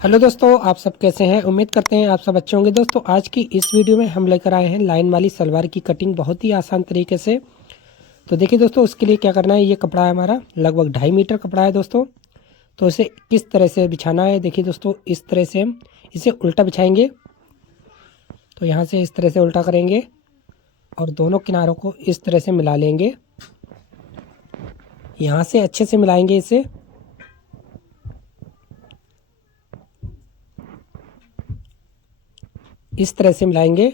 Hello दोस्तों, आप सब कैसे हैं। उम्मीद करते हैं आप सब अच्छे होंगे। दोस्तों आज की इस वीडियो में हम लेकर आए हैं लाइन वाली सलवार की कटिंग बहुत ही आसान तरीके से। तो देखिए दोस्तों, उसके लिए क्या करना है। ये कपड़ा है हमारा लगभग 2.5 मीटर कपड़ा है दोस्तों। तो इसे किस तरह से बिछाना है, देखिए दोस्तों, इस तरह से हम इसे उल्टा बिछाएंगे। तो यहाँ से इस तरह से उल्टा करेंगे और दोनों किनारों को इस तरह से मिला लेंगे। यहाँ से अच्छे से मिलाएंगे इसे। इस तरह से मिलाएंगे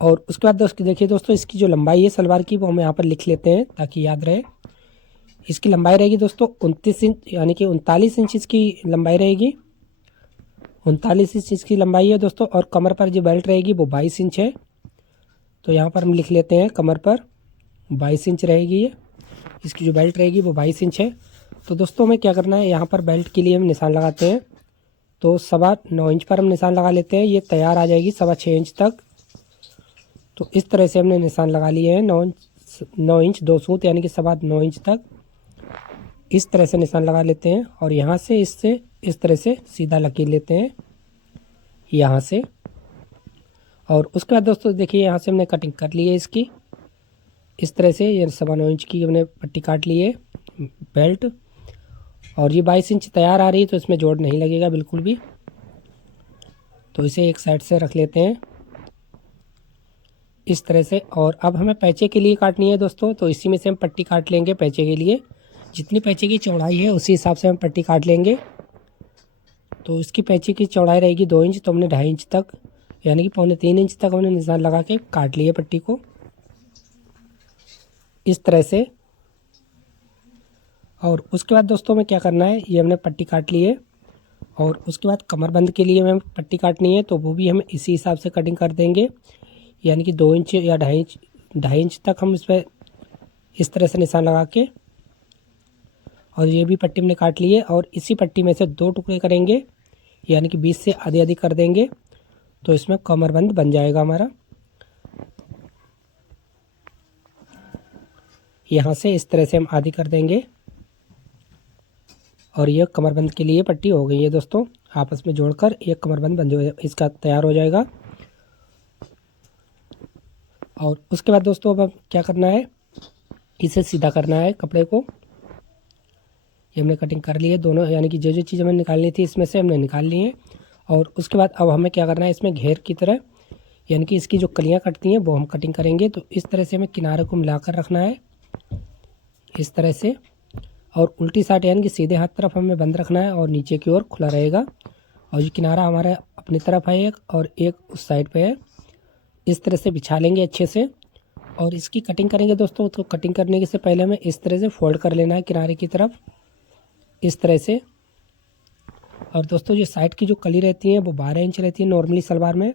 और उसके बाद दोस्तों देखिए दोस्तों, इसकी जो लंबाई है सलवार की वो हम यहाँ पर लिख लेते हैं ताकि याद रहे। इसकी लंबाई रहेगी दोस्तों 29 इंच, यानी कि 39 इंच इसकी लंबाई रहेगी। 39 इंच इसकी लंबाई है दोस्तों। और कमर पर जो बेल्ट रहेगी वो 22 इंच है। तो यहाँ पर हम लिख लेते हैं कमर पर 22 इंच रहेगी ये। इसकी जो बेल्ट रहेगी वो 22 इंच है। तो दोस्तों हमें क्या करना है, यहाँ पर बेल्ट के लिए हम निशान लगाते हैं। तो 9.25 इंच पर हम निशान लगा लेते हैं। ये तैयार आ जाएगी 6.25 इंच तक। तो इस तरह से हमने निशान लगा लिए हैं 9 इंच 2 सूत, यानी कि 9.25 इंच तक। इस तरह से निशान लगा लेते हैं और यहाँ से इससे इस तरह से सीधा लकीर लेते हैं यहाँ से। और उसके बाद दोस्तों देखिए, यहाँ से हमने कटिंग कर ली है इसकी। इस तरह से ये 9.25 इंच की हमने पट्टी काट ली है बेल्ट। और ये 22 इंच तैयार आ रही है, तो इसमें जोड़ नहीं लगेगा बिल्कुल भी। तो इसे एक साइड से रख लेते हैं इस तरह से। और अब हमें पैचे के लिए काटनी है दोस्तों। तो इसी में से हम पट्टी काट लेंगे पैचे के लिए। जितनी पैचे की चौड़ाई है उसी हिसाब से हम पट्टी काट लेंगे। तो इसकी पैचे की चौड़ाई रहेगी 2 इंच, तो हमने 2.5 इंच तक, यानी कि 2.75 इंच तक हमने निशान लगा के काट लिए पट्टी को इस तरह से। और उसके बाद दोस्तों में क्या करना है, ये हमने पट्टी काट ली है। और उसके बाद कमरबंद के लिए हमें पट्टी काटनी है, तो वो भी हम इसी हिसाब से कटिंग कर देंगे। यानी कि 2 इंच या 2.5 इंच तक हम इस पर इस तरह से निशान लगा के, और ये भी पट्टी हमने काट ली है। और इसी पट्टी में से 2 टुकड़े करेंगे, यानी कि 20 से आधी आधी कर देंगे। तो इसमें कमरबंद बन जाएगा हमारा। यहाँ से इस तरह से हम आधी कर देंगे और ये कमरबंद के लिए पट्टी हो गई है दोस्तों। आपस में जोड़कर एक कमरबंद बन जो इसका तैयार हो जाएगा। और उसके बाद दोस्तों अब क्या करना है, इसे सीधा करना है कपड़े को। ये हमने कटिंग कर ली है दोनों, यानी कि जो जो चीज़ हमें निकालनी थी इसमें से हमने निकाल ली है। और उसके बाद अब हमें क्या करना है, इसमें घेर की तरह, यानी कि इसकी जो कलियाँ कटती हैं वो हम कटिंग करेंगे। तो इस तरह से हमें किनारे को मिलाकर रखना है इस तरह से। और उल्टी साइड यानी कि सीधे हाथ तरफ हमें बंद रखना है और नीचे की ओर खुला रहेगा। और ये किनारा हमारा अपनी तरफ है एक, और एक उस साइड पे है। इस तरह से बिछा लेंगे अच्छे से और इसकी कटिंग करेंगे दोस्तों। तो कटिंग करने से पहले हमें इस तरह से फोल्ड कर लेना है किनारे की तरफ इस तरह से। और दोस्तों जो साइड की जो कली रहती है वो 12 इंच रहती है नॉर्मली सलवार में।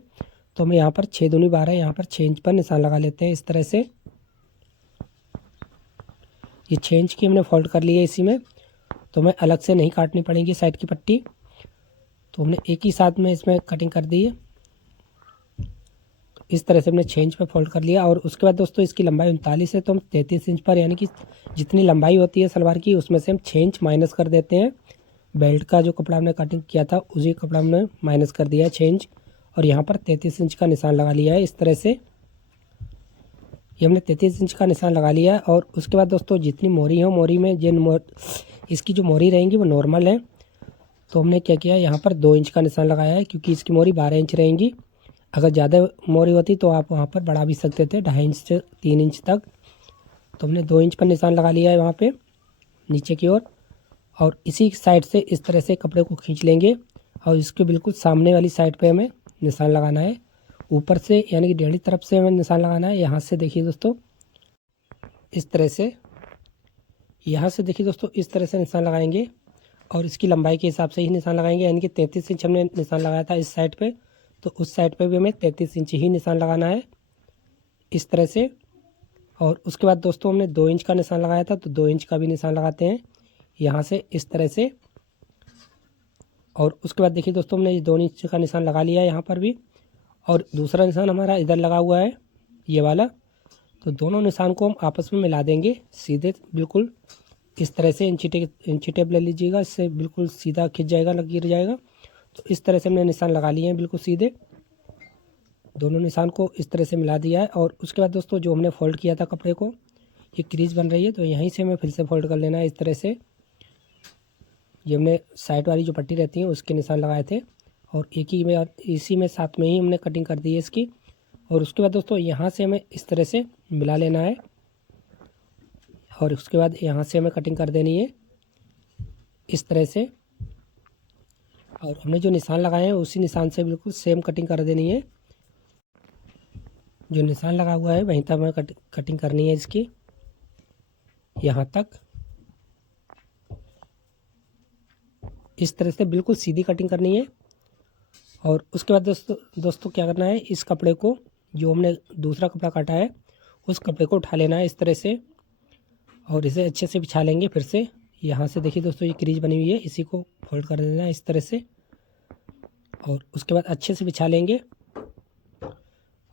तो हमें यहाँ पर 6 दूनी 12, यहाँ पर 6 इंच पर निशान लगा लेते हैं इस तरह से। ये 6 इंच की हमने फोल्ड कर ली है इसी में। तो हमें अलग से नहीं काटनी पड़ेगी साइड की पट्टी। तो हमने एक ही साथ में इसमें कटिंग कर दी है। इस तरह से हमने 6 इंच पर फोल्ड कर लिया। और उसके बाद दोस्तों इसकी लंबाई 39 है, तो हम 33 इंच पर, यानी कि जितनी लंबाई होती है सलवार की उसमें से हम 6 इंच माइनस कर देते हैं। बेल्ट का जो कपड़ा हमने कटिंग किया था उसी कपड़ा हमने माइनस कर दिया है 6 इंच। और यहाँ पर 33 इंच का निशान लगा लिया है इस तरह से। ये हमने 33 इंच का निशान लगा लिया है। और उसके बाद दोस्तों जितनी मोरी हो, मोरी में इसकी जो मोरी रहेंगी वो नॉर्मल है। तो हमने क्या किया, यहाँ पर 2 इंच का निशान लगाया है, क्योंकि इसकी मोरी 12 इंच रहेंगी। अगर ज़्यादा मोरी होती तो आप वहाँ पर बढ़ा भी सकते थे 2.5 इंच से 3 इंच तक। तो हमने 2 इंच पर निशान लगा लिया है वहाँ पे नीचे की ओर। और इसी साइड से इस तरह से कपड़े को खींच लेंगे और इसके बिल्कुल सामने वाली साइड पे हमें निशान लगाना है ऊपर से, यानी कि डेढ़ी तरफ से हमें निशान लगाना है। यहाँ से देखिए दोस्तों इस तरह से, यहाँ से देखिए दोस्तों इस तरह से निशान लगाएंगे। और इसकी लंबाई के हिसाब से ही निशान लगाएंगे, यानी कि 33 इंच हमने निशान लगाया था इस साइड पे, तो उस साइड पे भी हमें 33 इंच ही निशान लगाना है इस तरह से। और उसके बाद दोस्तों हमने 2 इंच का निशान लगाया था, तो 2 इंच का भी निशान लगाते हैं यहाँ से इस तरह से। और उसके बाद देखिए दोस्तों हमने 2 इंच का निशान लगा लिया है यहाँ पर भी। और दूसरा निशान हमारा इधर लगा हुआ है ये वाला। तो दोनों निशान को हम आपस में मिला देंगे सीधे बिल्कुल इस तरह से। इंची टेप ले लीजिएगा, इससे बिल्कुल सीधा खिंच जाएगा, लग गिर जाएगा। तो इस तरह से हमने निशान लगा लिए हैं बिल्कुल सीधे, दोनों निशान को इस तरह से मिला दिया है। और उसके बाद दोस्तों जो हमने फ़ोल्ड किया था कपड़े को, ये क्रीज बन रही है तो यहीं से हमें फिर से फ़ोल्ड कर लेना है इस तरह से। ये हमने साइड वाली जो पट्टी रहती है उसके निशान लगाए थे और एक ही में इसी में साथ में ही हमने कटिंग कर दी है इसकी। और उसके बाद दोस्तों यहाँ से हमें इस तरह से मिला लेना है और उसके बाद यहाँ से हमें कटिंग कर देनी है इस तरह से। और हमने जो निशान लगाए हैं उसी निशान से बिल्कुल सेम कटिंग कर देनी है। जो निशान लगा हुआ है वहीं तक हमें कटिंग करनी है इसकी, यहाँ तक इस तरह से बिल्कुल सीधी कटिंग करनी है। और उसके बाद दोस्तों क्या करना है, इस कपड़े को जो हमने दूसरा कपड़ा काटा है उस कपड़े को उठा लेना है इस तरह से और इसे अच्छे से बिछा लेंगे। फिर से यहाँ से देखिए दोस्तों ये क्रीज बनी हुई है, इसी को फोल्ड कर देना है इस तरह से और उसके बाद अच्छे से बिछा लेंगे।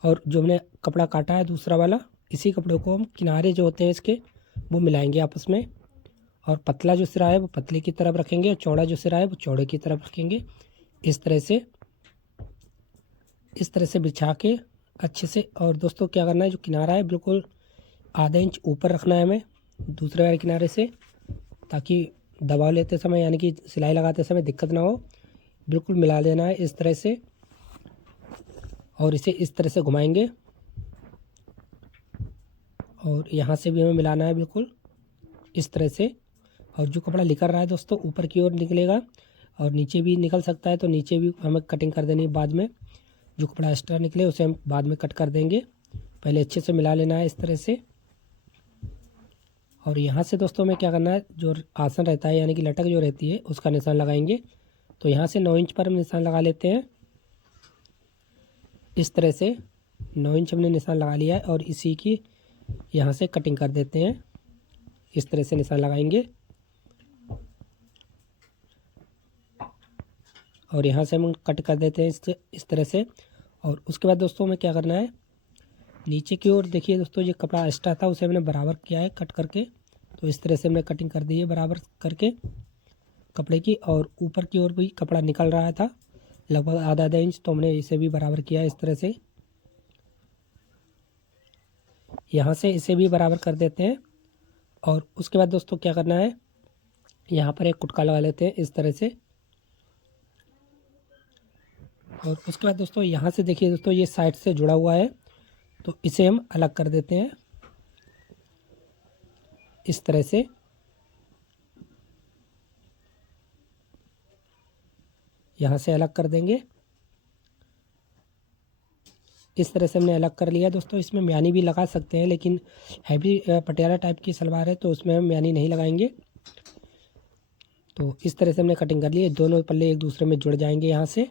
और जो हमने कपड़ा काटा है दूसरा वाला, इसी कपड़े को हम किनारे जो होते हैं इसके वो मिलाएंगे आपस में। और पतला जो सिरा है वो पतले की तरफ रखेंगे और चौड़ा जो सिरा है वो चौड़े की तरफ रखेंगे इस तरह से बिछा के अच्छे से। और दोस्तों क्या करना है, जो किनारा है बिल्कुल आधा इंच ऊपर रखना है हमें दूसरे वाले किनारे से, ताकि दबाव लेते समय यानी कि सिलाई लगाते समय दिक्कत ना हो। बिल्कुल मिला देना है इस तरह से और इसे इस तरह से घुमाएंगे और यहाँ से भी हमें मिलाना है बिल्कुल इस तरह से। और जो कपड़ा निकल रहा है दोस्तों ऊपर की ओर निकलेगा और नीचे भी निकल सकता है, तो नीचे भी हमें कटिंग कर देनी है बाद में। जो कपड़ा एक्स्ट्रा निकले उसे हम बाद में कट कर देंगे, पहले अच्छे से मिला लेना है इस तरह से। और यहाँ से दोस्तों में क्या करना है, जो आसन रहता है यानी कि लटक जो रहती है उसका निशान लगाएंगे। तो यहाँ से 9 इंच पर हम निशान लगा लेते हैं इस तरह से। 9 इंच हमने निशान लगा लिया है और इसी की यहाँ से कटिंग कर देते हैं इस तरह से निशान लगाएंगे। और यहाँ से हम कट कर देते हैं इस तरह से। और उसके बाद दोस्तों में क्या करना है, नीचे की ओर देखिए दोस्तों ये कपड़ा एक्स्ट्रा था उसे हमने बराबर किया है कट करके। तो इस तरह से हमने कटिंग कर दी है बराबर करके कपड़े की। और ऊपर की ओर भी कपड़ा निकल रहा था लगभग आधा इंच, तो हमने इसे भी बराबर किया इस तरह से। यहाँ से इसे भी बराबर कर देते हैं। और उसके बाद दोस्तों क्या करना है, यहाँ पर एक कुटका लगा लेते हैं इस तरह से। और उसके बाद दोस्तों यहाँ से देखिए दोस्तों ये साइड से जुड़ा हुआ है, तो इसे हम अलग कर देते हैं इस तरह से। यहाँ से अलग कर देंगे इस तरह से हमने अलग कर लिया दोस्तों। इसमें म्यानी भी लगा सकते हैं, लेकिन हैवी पटियाला टाइप की सलवार है तो उसमें हम म्यानी नहीं लगाएंगे। तो इस तरह से हमने कटिंग कर ली है, दोनों पल्ले एक दूसरे में जुड़ जाएंगे यहाँ से।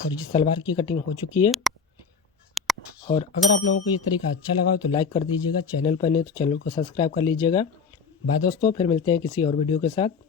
और ये सलवार की कटिंग हो चुकी है। और अगर आप लोगों को ये तरीका अच्छा लगा हो तो लाइक कर दीजिएगा, चैनल पर नहीं तो चैनल को सब्सक्राइब कर लीजिएगा। बाय दोस्तों, फिर मिलते हैं किसी और वीडियो के साथ।